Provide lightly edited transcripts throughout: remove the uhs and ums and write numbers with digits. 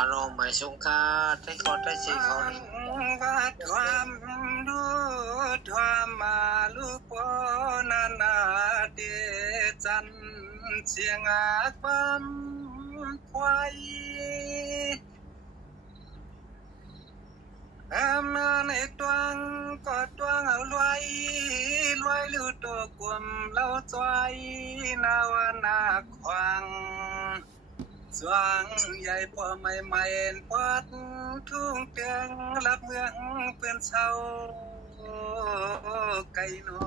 อารมณ์ไม่สงค่าให้กอดให้สิ่งเขานี่วัดความรู้ความมาลูกพ่อนานาเดจันเสียงอาความควายมาในตวงก็ตวงเอารวยลือตัวกลมเล่าจอยนาวนาขวางสว่างใหญ่พอไม่เอ็นพัดทุ่งเตียงรับเมืองเพื่อนเศร้าไก่นอ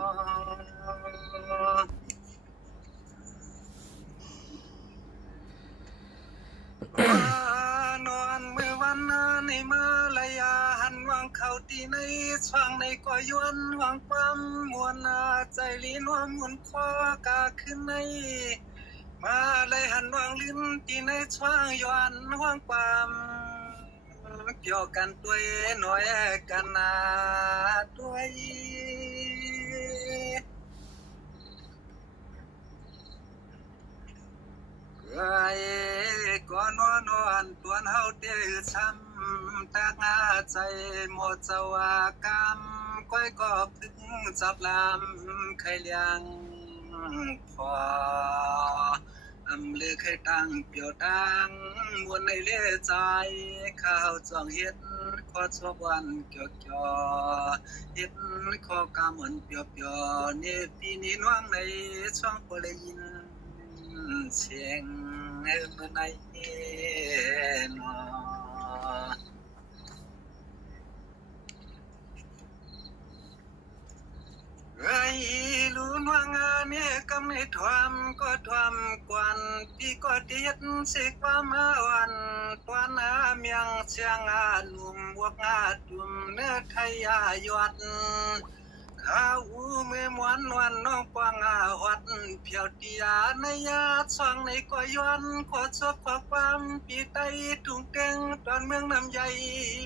นอนเมื่อวันในมาลายาหันวางเขาตีในช่างในก่อยวนวางความมวลใจลีนวมุนคอกาขึ้นในมาเลยหันวางลิ้นตีในช่างย้อนวางความเกี่ยวกันตัวหน่อยกันนาด้วยไอ้ก่อนนตัวเฮาเดือดช้ำตางาใจหมดสวากรรมก้อยก็พึ่งจับลำใครเลี้ยงพออำเลือเคยตั้งเปี่ยวตั้งมวนในเลี้ยใจข้าวจ้องเฮ็ดขอชอบวันเกี่ยวเฮ็ดขอกำมันเปียวนี่ปีนี้น้องในช่องบ่ได้ยินเสียงเมื่อในนอไอ้รู้ว่างานเนี่ยก็ไม่ทำก็ทำกวนพี่ก็เดียดสิความมาวันตวนอาเมียงเชียงอาหนุ่มวกอาตุ่มเนื้อไทยอาหยดข้าวเมื่อมวนวันน้องกวางอาหวัดเพียวเตียในยาช่องในก็ย้อนขอชอบขอความปีไตถุงเก่งตอนเมืองน้ำใหญ่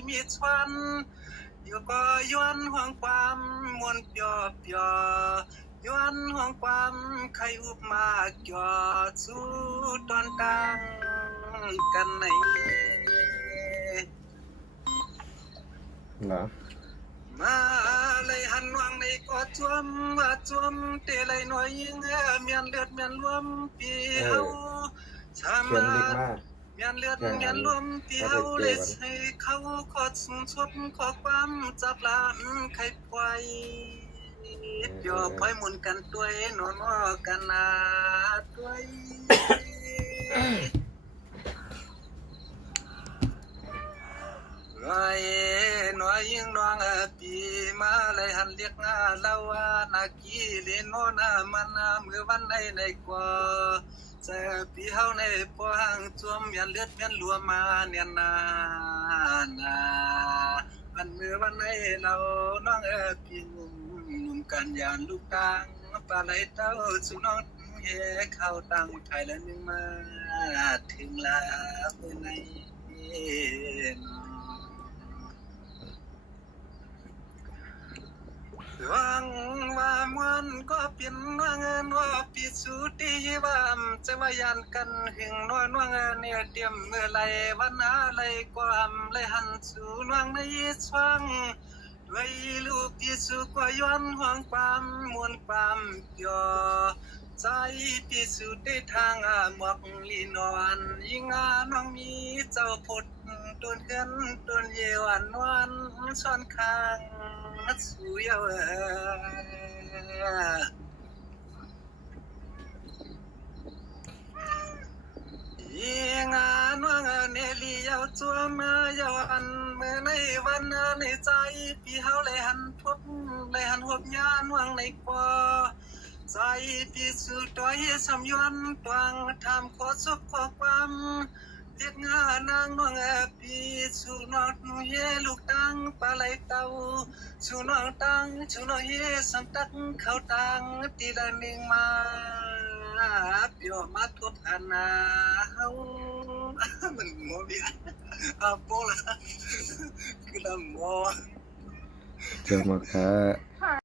มีชวนอยู่ก็ย้อนห้องความมวนเปียวย้อนห้องความใครอุบมาจอดสู้ตอนตังกันในเหรอมาเลยหันวางในกอดจวมว่าจวมเตะเลยหน่อยยิงเมียนเลือดเมียนรวมปีเฮาชามาเมียนเลือดเมียนรวมปีเฮาเลยใส่เขาขอสุนชดขอความจับลานใครปล่อยเดี๋ยวปล่อยหมุนกันตัวนอนกันนาด้วยไอ้หน่อยยิงน้องปีมาเลยหันเรียกเล่าว่านากีเล่นโนนามันเมื่อวันในกว่าเจอปีเฮาในปวงจวมยันเลือดยันรัวมาเนี่ยนาวันเมื่อวันในเราน้องปีงุ่มกันยานลูกตังปลาไหลเต้าสุน้องเฮเข้าตังไทยแล้วนึงมาถึงลาเมื่อในหวังว่ามันก็เป็นว่าเงินว่าปีสุดีว่ามจะมายันกันหึงนวลว่าเงินเนี่ยเตรียมเมื่อไรวันอะไรความเลยหันสู่นวงในช่วงด้วยลูกปีสุกว่าย้อนห่วงความมวลความเกี่ยวใจปีสุได้ทางหมวกลีนอนยิ่งน้องมีเจ้าพดต้นเงินต้นเยวันวันช้อนคางสู่เยางานว่างเนลีเยาจัวมาเยาอันเมื่อในวันในใจพี่เฮาเลยหันพบเลยหันหบยานวางในกว่าใจพี่สุดตัวเฮสำยวนตวงทำขอสุขขอความเรียกงานางน้องพี่สุนอดเฮลูกตังปลาไหลเต้าสุนองตังสุนอเฮสังตักเขาตังตีละหนึ่งมาเปียวมาทบหันนาเฮามันโมเบียโปละคือละโมเจอมาค่ะ